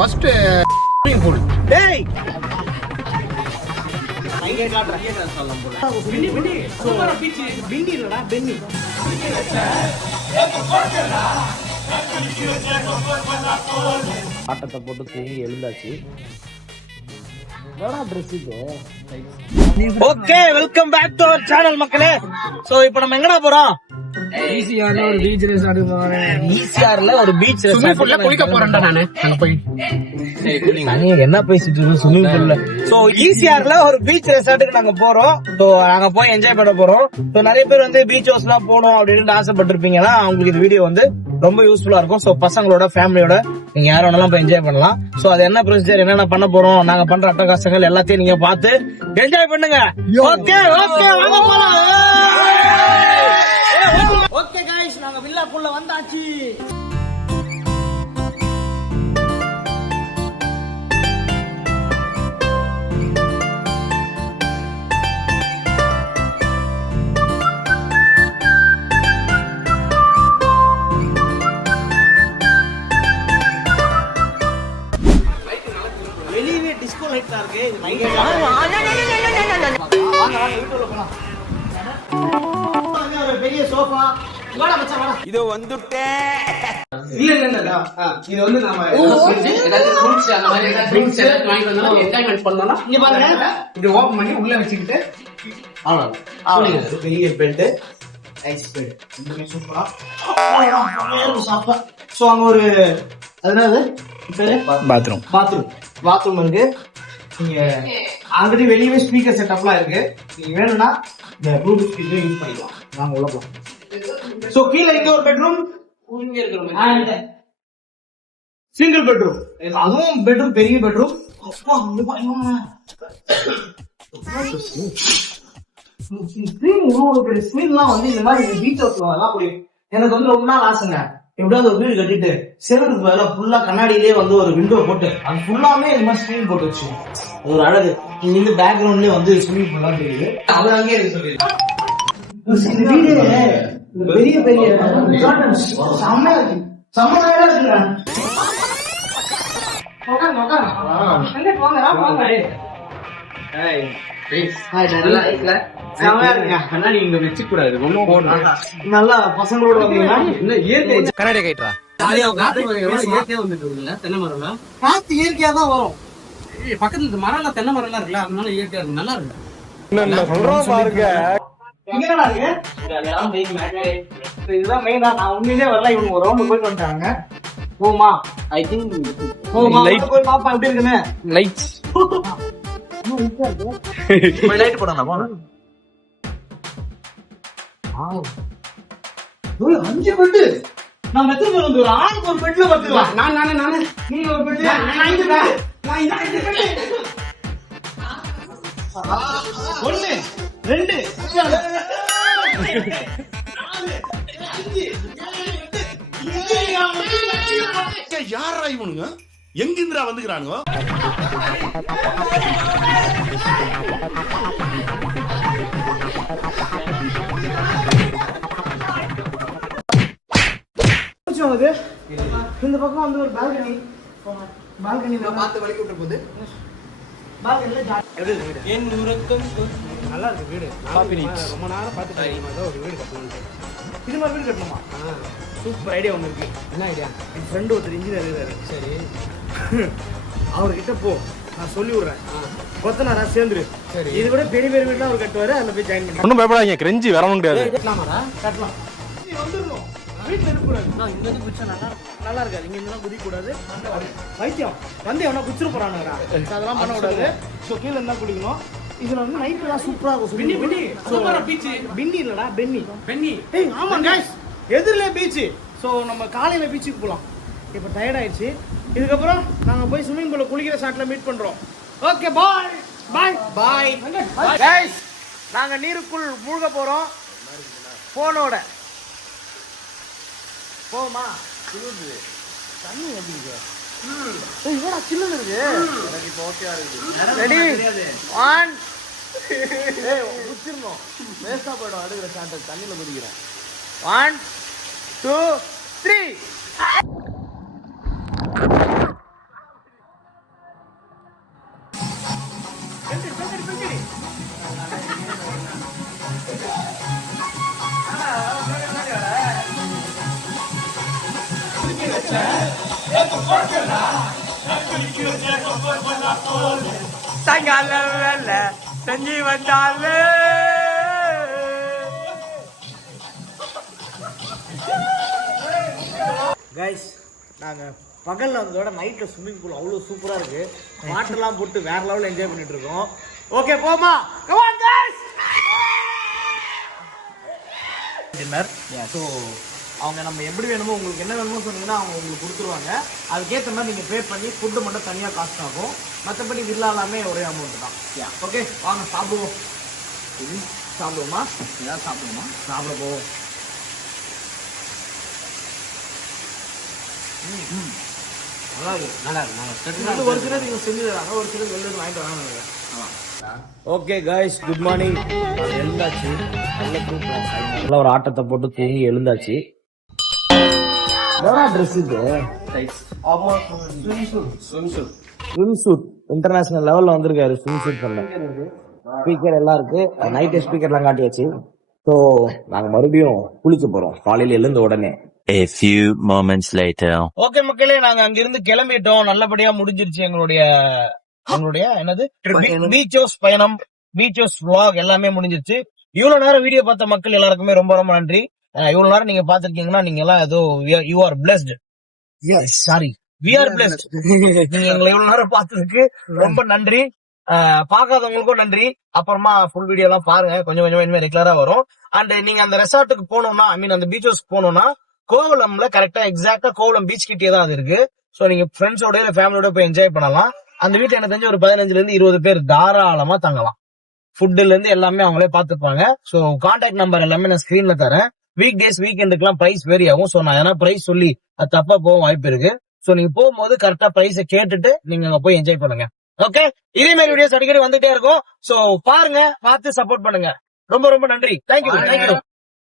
First pool. டேய் ஆட்டத்தை போட்டு தூங்கி எழுந்தாச்சு. Okay, welcome back to our channel மக்களே. சோ இப்போ நம்ம எங்கடா போறோம்? ஈசிஆர்ல ஒரு பீச் ரெசார்ட் போறேன். ஈசிஆர்ல ஒரு பீச் ரெசார்ட் குளிக்க போறேன்டா நானு. அங்க போய் என்ன பேசிட்டு இருக்கோம் ஸ்விமிங் பூல்ல. சோ ஈசிஆர்ல ஒரு பீச் ரெசார்ட்டுக்கு நாங்க போறோம். சோ நாங்க போய் என்ஜாய் பண்ண போறோம். சோ நிறைய பேர் வந்து பீச் ஹவுஸ் எல்லாம் போகணும் அப்படின்னு ஆசைப்பட்டிருப்பீங்கன்னா அவங்களுக்கு இந்த வீடியோ வந்து ரொம்ப யூஸ்ஃபுல்லா இருக்கும். சோ பசங்களோட ஃபேமிலியோட நீங்க யார் வேணாலும் போய் என்ஜாய் பண்ணலாம். சோ அது என்ன ப்ரொசீஜர், என்னென்ன பண்ண போறோம், நாங்க பண்ற அட்டகாசங்கள் எல்லாத்தையும் நீங்க பார்த்து என்ஜாய் பண்ணுங்க. ஓகே ஓகே, வாங்க போலாம். ஓகே गाइस, நாங்க வில்லாக்குள்ள வந்தாச்சு. வெளியே டிஸ்கோ லைட்ல இருக்கு. இது நைட் பெரிய சோஃபா இது வந்துட்டேன். இல்ல இது வந்து நாம என்ஜாய்மென்ட் பண்ணோம்னா இங்க பாருங்க, இது ஓபன் பண்ணி உள்ள வச்சுக்கிட்டு அவ்வளவுதான். பெரிய பெட், ஐஸ் பெட், ரெண்டுமே சூப்பரா சாப்பா. சோ அங்க ஒரு அதனால பாத்ரூம் இருக்கு. நீங்க ஆல்ரெடி வெளியவே ஸ்பீக்கர் செட்டப்லாம் இருக்கு. நீங்க வேணும்னா இந்த ப்ளூடூத் ஸ்பீக்கர் யூஸ் பண்ணிக்கலாம். நாங்க உள்ள போறோம். சோ கீழ இங்க ஒரு பெட்ரூம், இங்க இருக்கிற சிங்கிள் பெட்ரூம். அதுவும் பெட்ரூம் பெரிய பெட்ரூம். அப்பா இங்க பாருங்க, ஸ்கிரீன்லாம் வந்து இந்த மாதிரி பீச் ஹவுஸ்ல எல்லாம் முடியும். எனக்கு வந்து ரொம்ப நாள் ஆசைங்க, எப்படியாவது ஒரு வீடு கட்டிட்டு செவருக்கு மேல ஃபுல்லா கண்ணாடியிலே வந்து ஒரு விண்டோ போட்டு அது ஃபுல்லாமே இந்த மாதிரி ஸ்கிரீன் போட்டு வச்சு ஒரு அழகு. இங்க இருந்து பேக்ரவுண்ட்லயே வந்து ஸ்விமிங் பூல் தான் தெரியுது. அவர் அங்கேயே இருக்கு சொல்லி பெரிய பெரிய செம்ம இருக்குங்க. நல்லா பசங்களோட கண்ணாடி கைட்டா காத்து இயற்கையா தான் வரும். பக்கத்துல மரம் தென்னை மரம் எல்லாம் இருக்குல்ல, அதனால இயற்கையா இருக்கு, நல்லா இருக்கு. இதுதான் மெயினா. நான் உண்மையிலே வரல, இவங்க ஒரு ரவுண்ட் போய் வந்துட்டாங்க. போமா ஐ திங்க் போய் பாப்பா எப்படி இருக்குன்னு. லைட்ஸ் லைட் போடணும். போன 5 பெட். நான் எத்தனை பேர் வந்து ஒரு ஆளுக்கு ஒரு பெட்ல படுத்துக்கலாம். நானே நீங்க ஒரு பெட், நான் இந்த பெட், நான் இந்த பெட். 1 2 யாரா இவனுங்க, எங்கிந்திரா வந்துக்கிறானுங்க? இந்த பக்கம் வந்து ஒரு பால்கனி பார்த்து வலிக்கு விட்ட போது என் உறக்கம் நல்லா இருக்கு. வீடு ரொம்ப நேரம் பார்த்துட்டு ஒரு வீடு கட்டணும். இது மாதிரி வீடு கட்டணுமா? சூப்பர் ஐடியா ஒன்று இருக்கு. என்ன ஐடியா? என் ஃப்ரெண்டு ஒருத்தர் இன்ஜினியர் இருக்காரு. சரி, அவர்கிட்ட போ, நான் சொல்லி விடுறேன். கொத்தனாரா சேர்ந்துரு. சரி, இது கூட பெரிய பெரிய வீடுலாம் அவர் கட்டுவாரு. அதில் போய் ஜாயின் பண்ணி ஒன்றும் பயப்படாதீங்க, கிரெஞ்சி வரவும் கிடையாது. கட்டலாமாடா? கட்டலாம். வந்துடணும், வீட்டில் இருக்கக்கூடாது. இங்க வந்து குச்சா நல்லா இருக்காது. இங்க இருந்தாலும் குதிக்க கூடாது. வைத்தியம் வந்து எவனா குச்சிரு போறானுடா, அதெல்லாம் பண்ணக்கூடாது. ஸோ கீழே இருந்தா குடிக்கணும். இதுல வந்து நைட்லாம் சூப்பரா இருக்கும். பின்னி இல்லடா, பென்னி. ஏய் ஆமா गाइस, எதிரிலே பீச். ஸோ நம்ம காலையில பீச்சுக்கு போகலாம். இப்போ டயர்ட் ஆயிடுச்சு. இதுக்கப்புறம் நாங்க போய் ஸ்விமிங் பூல்ல குளிக்கிற ஷாட்ல மீட் பண்றோம். ஓகே, பாய் गाइस. நாங்க நீருக்குள் மூழ்க போறோம் போனோட. போமா தண்ணி எப்படி இருக்கு? இவடா சில்லுன்னு இருக்கு. எனக்கு இப்போ ஓகேயா இருக்கு. ரெடி 1 ஏய் குச்சிரணும், வேஸ்டா போய்டும். அடுக்குற ஷாட் தண்ணில குதிக்கிறேன். 1 2 3 சாயங்காலம் வேலை செஞ்சு வந்தாலே. கைஸ் நாங்கள் பகலில் வந்ததோட நைட்டில் ஸ்விம்மிங் பூல் அவ்வளோ சூப்பராக இருக்குது. வாட்டர்லாம் போட்டு வேற லெவலில் என்ஜாய் பண்ணிட்டு இருக்கோம். ஓகே போமா, come on guys. Dinner. So அவங்க நம்ம எப்படி வேணுமோ உங்களுக்கு என்ன வேணுமோ சொன்னீங்கன்னா அவங்க உங்களுக்கு கொடுத்துருவாங்க. அதுக்கேற்ற மாதிரி நீங்கள் பே பண்ணி ஃபுட்டு மட்டும் தனியாக காஸ்ட் ஆகும். மற்றபடி வில்லா எல்லாமே ஒரே அமௌண்ட் தான். ஓகே வாங்க சாப்பிடுவோம். சாப்பிடுவோமா? ஏதாவது சாப்பிடுவோமா? சாப்பிட போவோம். நல்லா இருக்கு, நல்லா இருக்கு. ஒரு சிலர் நீங்க செஞ்சு தராங்க, ஒரு சிலர் வெளில வாங்கிட்டு வராங்க. Okay guys, good morning. எழுந்தாச்சு, நல்ல தூக்கம், நல்ல ஒரு ஆட்டத்தை போட்டு தூங்கி எழுந்தாச்சு. ட்ரெஸ் இது ஸ்விம் சூட் இன்டர்நேஷனல் லெவல்ல வந்திருக்காரு. ஸ்விம் சூட் பண்ண ஸ்பீக்கர் எல்லாம் இருக்கு. நைட் ஸ்பீக்கர்லாம் காட்டியாச்சு. ஸோ நாங்க மறுபடியும் குளிக்க போறோம் காலையில எழுந்த உடனே. A few moments later. Okay மக்களே, நாங்க அங்கிருந்து கிளம்பிட்டோம். நல்லபடியா முடிஞ்சிருச்சு எங்களுடைய என்னது பீச் ஹவுஸ் பயணம், பீச் ஹவுஸ் vlog எல்லாமே முடிஞ்சிருச்சு. இவ்வளவு நேரம் வீடியோ பார்த்த மக்கள் எல்லாருக்குமே ரொம்ப ரொம்ப நன்றி. இவ்வளவு நேரம் நீங்க பாத்திருக்கீங்கன்னா நீங்க எல்லாம் ஏதோ you are blessed. Sorry, we are blessed. நீங்க எங்களை இவ்வளவு நேரம் பார்த்ததுக்கு ரொம்ப நன்றி. பாக்காதவங்களுக்கும் நன்றி. அப்புறமா ஃபுல் வீடியோ எல்லாம் பாருங்க, கொஞ்சம் கொஞ்சம் இனிமே ரெகுலரா வரும். அண்ட் நீங்க அந்த ரெசார்ட்டுக்கு போனோம்னா, ஐ மீன் அந்த பீச் ஹவுஸ் போனோம்னா கோவளம்ல கரெக்டா எக்ஸாக்டா கோவளம் பீச் கிட்டே தான் அது இருக்கு. சோ நீங்க ஃப்ரெண்ட்ஸோட இல்ல ஃபேமிலியோட போய் என்ஜாய் பண்ணலாம். அந்த வீட்டுல எனக்கு தெரிஞ்சு ஒரு 15 இருந்து 20 பேர் தாராளமா தங்கலாம். ஃபுட்ல இருந்து எல்லாமே அவங்களே பாத்துப்பாங்க. சோ கான்டாக்ட் நம்பர் எல்லாமே நான் ஸ்கிரீன்ல தரேன். வீக் டேஸ் வீக்கெண்டுக்குலாம் பிரைஸ் வேரி ஆகும். சோ நான் ஏன்னா பிரைஸ் சொல்லி அது தப்பா போக வாய்ப்பு இருக்கு. சோ நீங்க போகும்போது கரெக்டா பிரைஸை கேட்டுட்டு நீங்க அங்க போய் என்ஜாய் பண்ணுங்க. ஓகே, இதே மாதிரி வீடியோஸ் அடிக்கடி வந்துட்டே இருக்கும். சோ பாருங்க, பார்த்து சப்போர்ட் பண்ணுங்க. ரொம்ப ரொம்ப நன்றி. தேங்க்யூ.